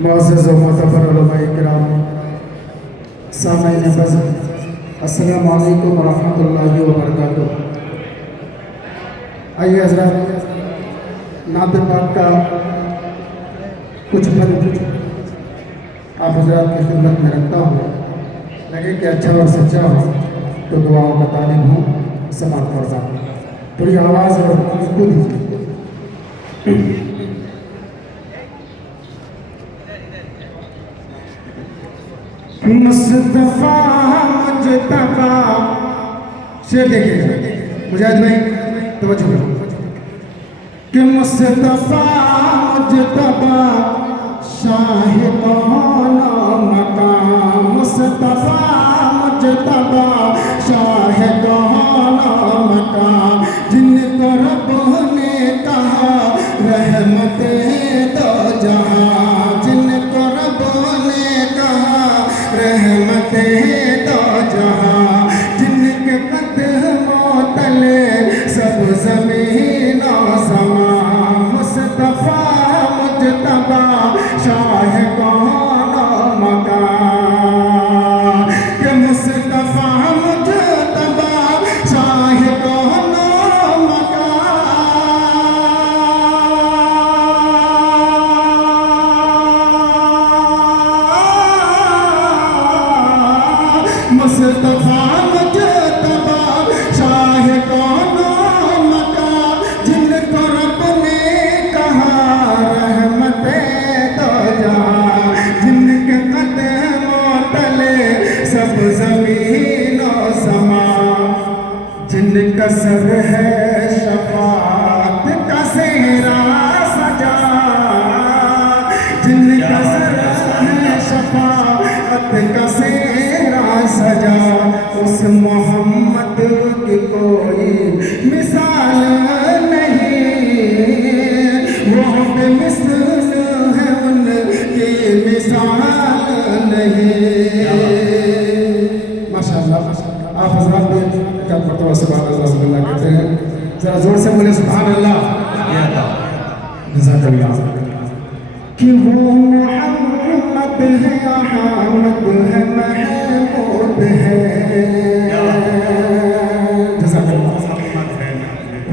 معزز و معتبر علماء کرام، سامعین بزم، السلام علیکم ورحمۃ اللہ وبرکاتہ۔ آئیے حضرات، نعت پاک کا کچھ بند آپ حضرات کی خدمت میں رکھتا ہوں، لگے کہ اچھا اور سچا ہو تو دعاؤں کا طالب ہوں، سماعت فرما تھوڑی آواز اور کو دیجیے۔ مصطفیٰ مجتبیٰ، شعر دیکھیے مجاہد بھائی، توجہ کرو کہ مصطفیٰ مجتبیٰ شاہ کون مقام، مصطفیٰ مجتبیٰ شاہ کون مقام، جن کو رب نے کہا رحمت دو جہاں، جن کو رب نے کہا رحمت دو جہاں، جن کے قدموں تلے سب زمین و زمان، مصطفیٰ مجتبیٰ شاہ کون مقام، کہ مصطفیٰ مجتبیٰ شاہ کون مقام، مصطفیٰ مجتبیٰ شاہ کون مقام، جن کو رب نے کہا رحمت دو جہاں، جن کے قدموں تلے سب زمین و زمان، جن کا سر ہے شفاعت کا صحرا سجا، جن کا سر ہے شفاعت کا صحرا سجا، اس محمد کی کوئی مثال نہیں، وہ بے مثل ہے، ان کی مثال نہیں۔ ماشاءاللہ، آپ حضرات بھی کیا مرتبہ سبحان اللہ صلی اللہ کہتے ہیں، ذرا زور سے بولے سبحان اللہ۔ جزاک اللہ۔ کہ وہ محمد ہے، احمد ہے، محمود ہے، جزاک اللہ۔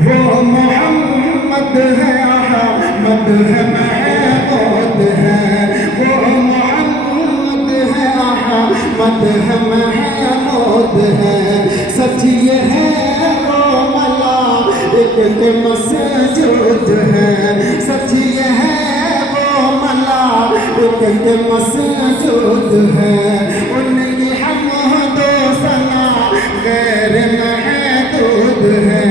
وہ محمد ہے، احمد ہے، محمود ہے، وہ محمد ہے، احمد ہے، محمود ہے، سچ یہ ہے وہ ملائک کے مسجود ہے، سچ یہ ہے وہ ملائک کے مسجود ہے، ان کی حمد و ثنا غیر محدود ہے،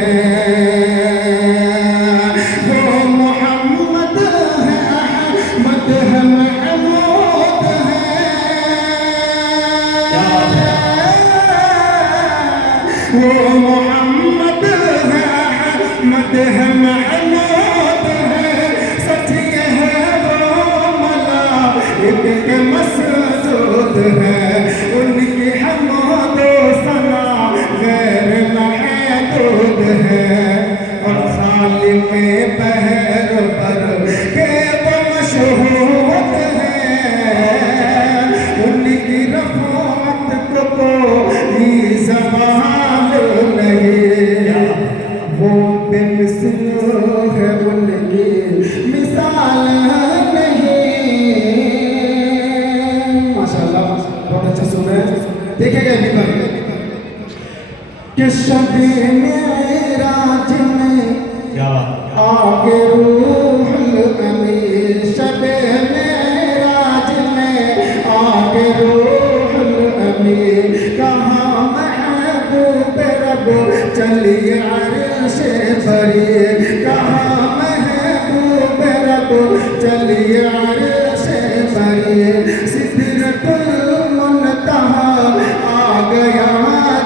وہ محمد ہے، احمد ہے، محمود ہے، وہ محمد ہے، احمد ہے، محمود ہے، سچ یہ ہے وہ ملائک کے مسجود ہے، ان کی حمد و ثنا غیر محدود ہے، اور خالق بحر بر کے وہ مشہود ہے، ان کی رفعت کو کوئی زوال نہیں، وہ بے مثل ہے، ان کی مثال نہیں۔ ماشاءاللہ، بہت اچھا سن رہے ہیں، دیکھیں گے ابھی کہ شب معراج میں آگے روح الامین، شب معراج میں آگے روح الامین، کہاں محبوب رب چلیے عرش بری، کہاں محبوب رب چلیے عرش بری، سدرۃ المنتہا آ گیا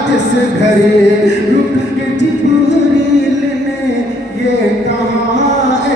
جس گھری، رک کے جبریل نے یہ کہا اے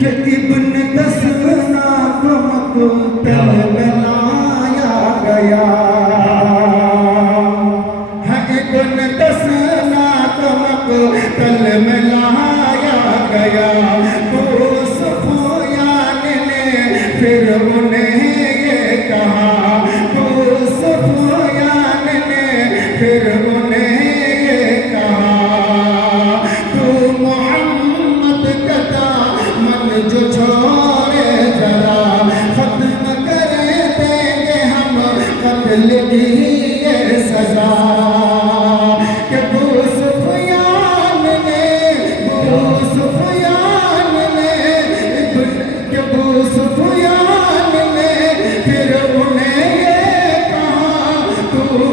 کہ ابن تسنا کو مقتل میں لایا گیا ہے ابن تسنا کو مقتل میں لایا گیا ابو سفیان نے پھر انہیں یہ کہا ابو سفیان نے پھر انہیں یہ کہا تو محمد کا جو چھوڑے ذرا ختم کر دیں گے ہم قتل کی یہ سزا کہ ابو سفیان نے پھر انہیں یہ کہا تو